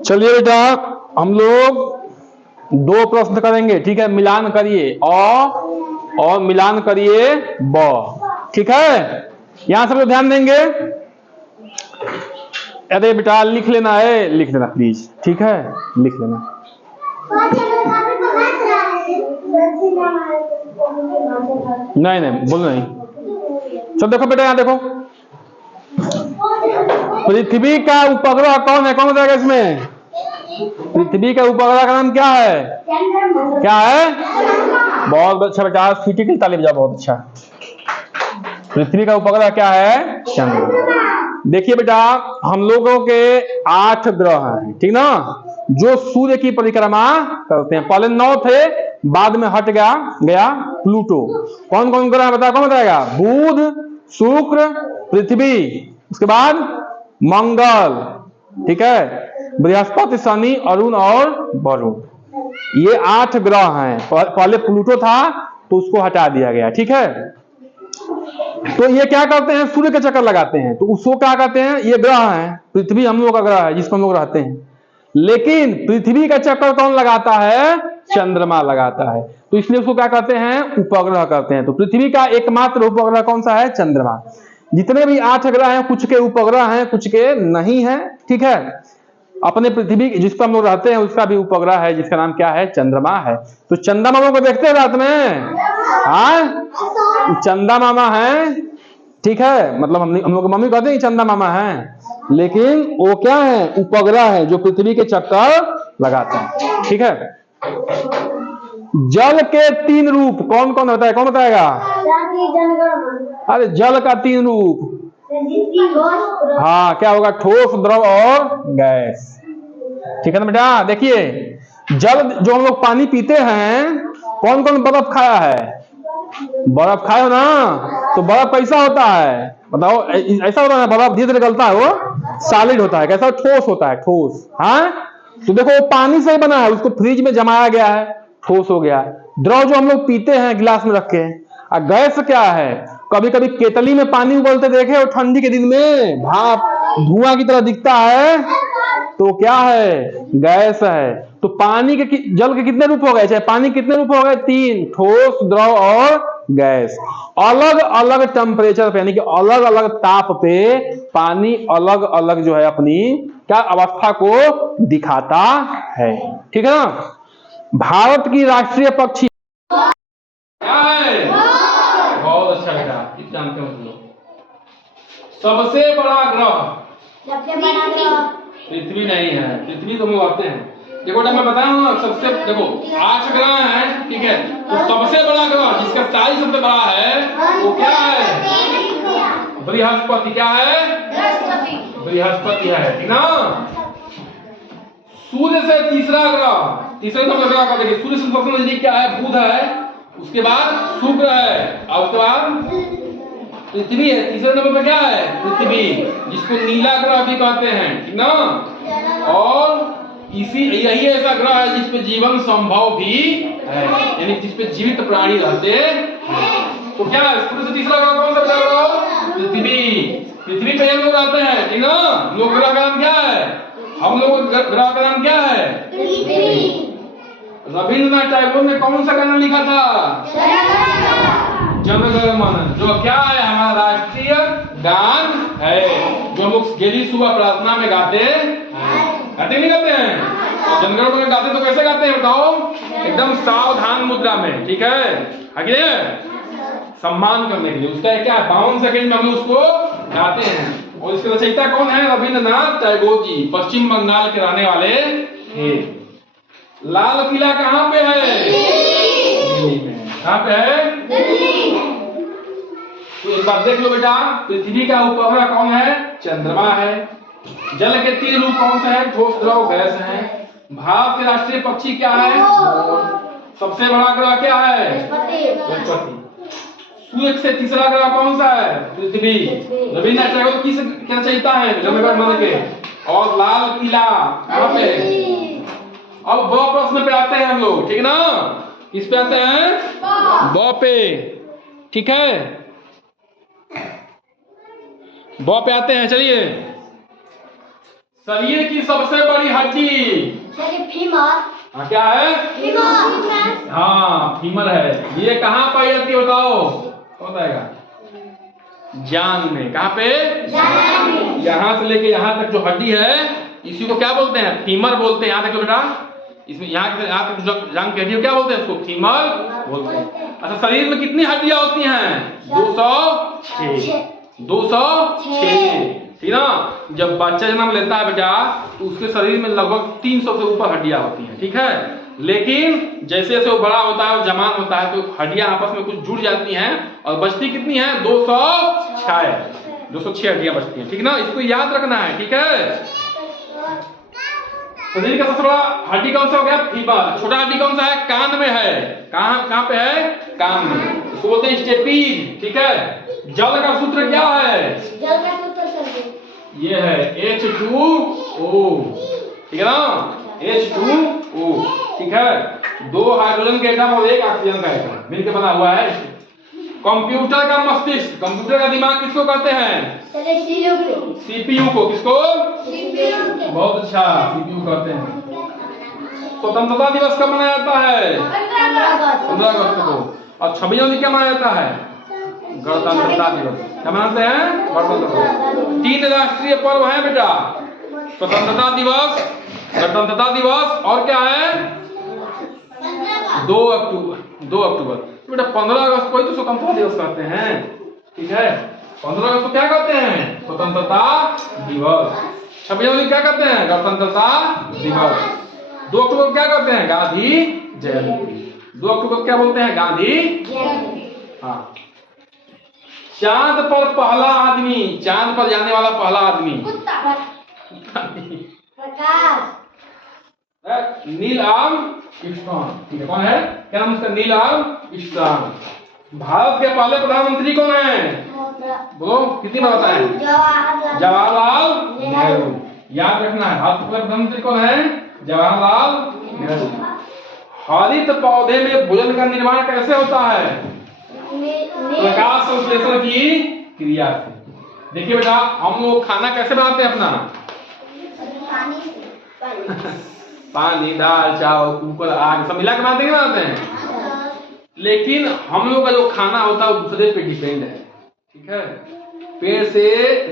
चलिए बेटा, हम लोग दो प्रश्न करेंगे, ठीक है। मिलान करिए और मिलान करिए ब, ठीक है। यहां सब लोग ध्यान देंगे। अरे बेटा लिख लेना है, लिख लेना प्लीज, ठीक है, लिख लेना। नहीं नहीं बोलो नहीं। चलो देखो बेटा, यहां देखो, पृथ्वी का उपग्रह कौन है? कौन बताएगा इसमें? पृथ्वी का उपग्रह का नाम क्या है? क्या है? बहुत अच्छा बेटा, सीटी की ताली बजाओ, बहुत अच्छा। पृथ्वी का उपग्रह क्या है? चंद्रमा। देखिए बेटा, हम लोगों के 8 ग्रह हैं, ठीक ना, जो सूर्य की परिक्रमा करते हैं। पहले 9 थे, बाद में हट गया प्लूटो। कौन कौन ग्रह बताया? कौन बताएगा? बुध, शुक्र, पृथ्वी, उसके बाद मंगल, ठीक है, बृहस्पति, शनि, अरुण और वरुण। ये 8 ग्रह हैं। पहले प्लूटो था तो उसको हटा दिया गया, ठीक है। तो ये क्या करते हैं? सूर्य के चक्कर लगाते हैं, तो उसको क्या कहते हैं? ये ग्रह है। पृथ्वी हम लोग का ग्रह है जिस पर हम लोग रहते हैं, लेकिन पृथ्वी का चक्कर कौन लगाता है? चंद्रमा लगाता है, तो इसलिए उसको क्या कहते हैं? उपग्रह कहते हैं। तो पृथ्वी का एकमात्र उपग्रह कौन सा है? चंद्रमा। जितने भी 8 ग्रह हैं, कुछ के उपग्रह हैं, कुछ के नहीं है, ठीक है। अपने पृथ्वी जिस पर हम लोग रहते हैं उसका भी उपग्रह है, जिसका नाम क्या है? चंद्रमा है। तो चंदा मामा को देखते हैं रात में, हाँ, चंदा मामा है, ठीक है। मतलब हम लोग मम्मी कहते हैं चंदा मामा है, लेकिन वो क्या है? उपग्रह है जो पृथ्वी के चक्कर लगाता है, ठीक है। जल के 3 रूप कौन कौन होता है? कौन बताएगा? अरे जल का 3 रूप, हाँ, क्या होगा? ठोस, द्रव और गैस, ठीक है ना बेटा। देखिए, जल जो हम लोग पानी पीते हैं, कौन कौन बर्फ खाया है? बर्फ खाए हो ना, तो बर्फ कैसा होता है बताओ? ऐसा होता है बर्फ धीरे धीरे गलता है, वो सॉलिड होता है। कैसा? ठोस होता है, ठोस, हाँ। तो देखो वो पानी से ही बना है, उसको फ्रिज में जमाया गया है, ठोस हो गया। द्रव जो हम लोग पीते हैं गिलास में रख के, और गैस क्या है? कभी कभी केतली में पानी उबलते देखे और ठंडी के दिन में भाप धुआं की तरह दिखता है, तो क्या है? गैस है। तो पानी के जल के कितने रूप हो गए? चाहे पानी कितने रूप हो गए? 3, ठोस, द्रव और गैस। अलग अलग टेम्परेचर पे, यानी कि अलग अलग ताप पे पानी अलग अलग जो है अपनी क्या अवस्था को दिखाता है, ठीक है ना। भारत की राष्ट्रीय पक्षी क्या है? बहुत अच्छा बेटा, जानते हो तुम लोग। सबसे बड़ा ग्रह पृथ्वी नहीं है, पृथ्वी तो हम लोग आते हैं। देखो मैं बताया हूँ ना, सबसे देखो 8 ग्रह हैं, ठीक है। तो सबसे बड़ा ग्रह जिसका साइज सबसे बड़ा है वो क्या है? बृहस्पति। क्या है? बृहस्पति है, ठीक ना। सूर्य से तीसरा नंबर ग्रह का देखिए, सूर्य से सबसे नजदीक क्या है? बुध है, उसके बाद शुक्र है, और उसके बाद पृथ्वी है। तीसरे नंबर पे क्या है? पृथ्वी, जिसको नीला ग्रह भी कहते हैं, ठीक ना। और यही ऐसा ग्रह है जिसपे जीवन संभव भी है, यानी जिसपे जीवित प्राणी रहते हैं। तो क्या है? सूर्य से तीसरा ग्रह कौन सा ग्रह? पृथ्वी। पृथ्वी पे हम लोग रहते हैं, ठीक ना। लोग ग्रह का नाम क्या है? हम लोग ग्रह का नाम क्या है? रविंद्रनाथ टैगोर ने कौन सा गाना लिखा था? जन गण मन, जो क्या है? हमारा राष्ट्रीय गान है, जो हम लोग डेली सुबह प्रार्थना में गाते नहीं गाते हैं? जन गण मन गाते तो कैसे गाते हैं बताओ? एकदम सावधान मुद्रा में, ठीक है। आगे सम्मान करने के लिए उसका क्या है? 52 सेकंड में हम उसको गाते हैं। और इसके रचयिता कौन है? रविंद्रनाथ टैगोर जी, पश्चिम बंगाल के रहने वाले थे। लाल किला कहाँ पे है? दिल्ली में। कहाँ पे है? दिल्ली में। तो एक बात देख लो बेटा, पृथ्वी का उपग्रह कौन है? चंद्रमा है। जल के 3 रूप कौन से हैं? ठोस, द्रव, गैस है। भारत के राष्ट्रीय पक्षी क्या है? सबसे बड़ा ग्रह क्या है? बृहस्पति। सूर्य से तीसरा ग्रह कौन सा है? पृथ्वी। रविंद्रनाथ टैगोर किस क्या रचयिता है? जनगण मन के। और लाल किला कहाँ पे? अब ब प्रश्न पे आते हैं हम लोग, ठीक ना। किस पे आते हैं? ब पे, ठीक है। ब पे आते हैं, चलिए। शरीर की सबसे बड़ी हड्डी फीमर। हाँ क्या है? फीमर। हाँ फीमर है। ये कहाँ पाई जाती है बताओ? कौन बताएगा? जांग में। कहाँ पे? जांग में। यहाँ से लेके यहाँ तक जो हड्डी है इसी को क्या बोलते हैं? फीमर बोलते हैं। यहाँ तक बेटा, इसमें यहाँ तक जो जांग की हड्डी को क्या बोलते हैं? उसको फीमर बोलते हैं। अच्छा, शरीर में कितनी हड्डियां होती हैं? 206। 206, ठीक ना? जब बच्चा जन्म लेता है बेटा तो उसके शरीर में लगभग 300 से ऊपर हड्डियां होती हैं, ठीक है। लेकिन जैसे जैसे वो बड़ा होता है और जवान होता है तो हड्डियां आपस में कुछ जुड़ जाती हैं और बचती कितनी है? 206। 206 हड्डियां बचती हैं, ठीक ना? इसको याद रखना है, ठीक है। शरीर का सबसे बड़ा हड्डी कौन सा हो गया? फीमर। छोटा हड्डी कौन सा है? कान में है। कहाँ पे है? कान में। इसको बोलते हैं स्टेपीज, ठीक है। जल का सूत्र क्या है? जल का सूत्र ये है H2O, ठीक है ना? H2O, ठीक है। 2 हाइड्रोजन के एटम और 1 ऑक्सीजन का एटम मिलकर बना हुआ है। कंप्यूटर का मस्तिष्क, कंप्यूटर का दिमाग किसको कहते हैं? सीपीयू को। किसको? बहुत अच्छा, सीपीयू कहते हैं। स्वतंत्रता दिवस कब मनाया जाता है? 15 अगस्त को। और 26 जनवरी क्या मनाया जाता है? गणतंत्रता दिवस। क्या मनाते हैं? गणतंत्रता दिवस। 3 राष्ट्रीय पर्व है बेटा, स्वतंत्रता दिवस, गणतंत्रता दिवस और क्या है? 2 अक्टूबर। 2 अक्टूबर तो बेटा 15 अगस्त को ही तो स्वतंत्रता दिवस कहते हैं, ठीक है। 15 अगस्त को क्या कहते हैं? स्वतंत्रता दिवस। 26 जनवरी क्या कहते हैं? गणतंत्रता दिवस। 2 अक्टूबर क्या कहते हैं? गांधी जयंती। 2 अक्टूबर क्या बोलते हैं? गांधी। हाँ। चांद पर पहला आदमी, चांद पर जाने वाला पहला आदमी प्रकाश। नील आर्मस्ट्रांग, ठीक है। कौन है? क्या नाम उसका? Neil Armstrong. भारत के पहले प्रधानमंत्री कौन है? बोलो, कितनी बार बताएं? जवाहरलाल नेहरू। याद रखना है, भारत के पहले प्रधानमंत्री कौन है? जवाहरलाल नेहरू। हरित पौधे में भोजन का निर्माण कैसे होता है? प्रकाश संश्लेषण की क्रिया से। देखिए बेटा, हम लोग खाना कैसे बनाते हैं अपना? पानी, दाल, चावल, कुकर, आग सब मिला के बनाते हैं, बनाते हैं। लेकिन हम लोग का जो खाना होता है वो दूसरे पे डिपेंड है, ठीक है। पेड़ से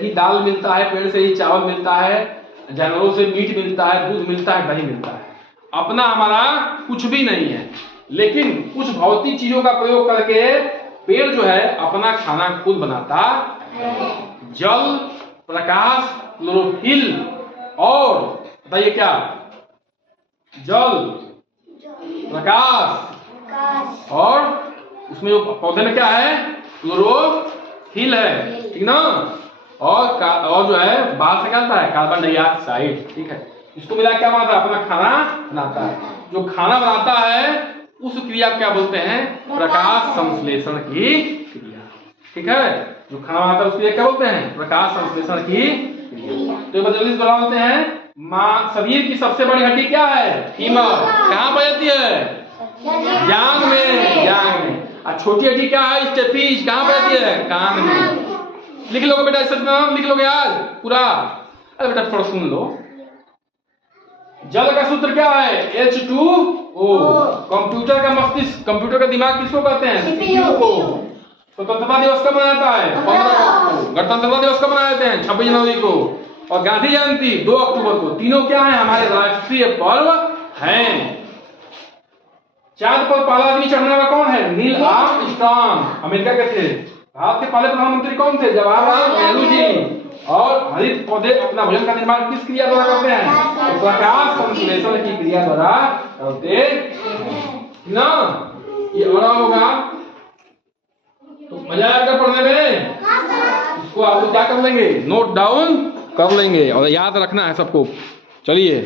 ही दाल मिलता है, पेड़ से ही चावल मिलता है, जानवरों से मीट मिलता है, दूध मिलता है, दही मिलता है। अपना हमारा कुछ भी नहीं है, लेकिन कुछ भौतिक चीजों का प्रयोग करके पेड़ जो है अपना खाना खुद बनाता है। जल, प्रकाश, क्लोरोफिल और बताइए क्या? जल, प्रकाश और उसमें जो पौधे में क्या है? क्लोरोफिल है, ठीक ना। और जो है बाहर से क्या आता है? कार्बन डाइऑक्साइड, ठीक है। इसको मिला क्या बनाता है? अपना खाना बनाता है। जो खाना बनाता है उस क्रिया क्या बोलते हैं? प्रकाश संश्लेषण की क्रिया, ठीक है। जो खाना बनाता है उस क्रिया क्या बोलते हैं? प्रकाश संश्लेषण की क्रिया। तो जल्दी से बताते हैं, मां शरीर की सबसे बड़ी हड्डी क्या है? फीमर। कहाँ पर जाती है? जांग में। जांग में। और छोटी हड्डी क्या है? स्टेपीज। कहाँ पर जाती है? कान में। लिख लोगे बेटा, इसका नाम लिख लोगे आज पूरा? अरे बेटा थोड़ा सुन लो। जल का सूत्र क्या है? H2O। कंप्यूटर का मस्तिष्क, कंप्यूटर का दिमाग किसको कहते हैं? सीपीयू को। स्वतंत्रता दिवस कब मनाया जाता है? 15 अगस्त को। गणतंत्रता दिवस कब मनाए जाते हैं? 26 जनवरी को। और गांधी जयंती 2 अक्टूबर को। तीनों क्या है? हमारे राष्ट्रीय पर्व हैं। चांद पर पहला आदमी चढ़ने वाला कौन है? नील आर्मस्ट्रांग, अमेरिका के थे। भारत के पहले प्रधानमंत्री कौन थे? जवाहरलाल नेहरू जी। और हरित पौधे अपना भोजन का निर्माण किस क्रिया द्वारा करते हैं? प्रकाश संश्लेषण की क्रिया द्वारा करते ना। ये बड़ा होगा तो मजा आएगा पढ़ने में। इसको आप क्या कर लेंगे? नोट डाउन कर लेंगे और याद रखना है सबको। चलिए।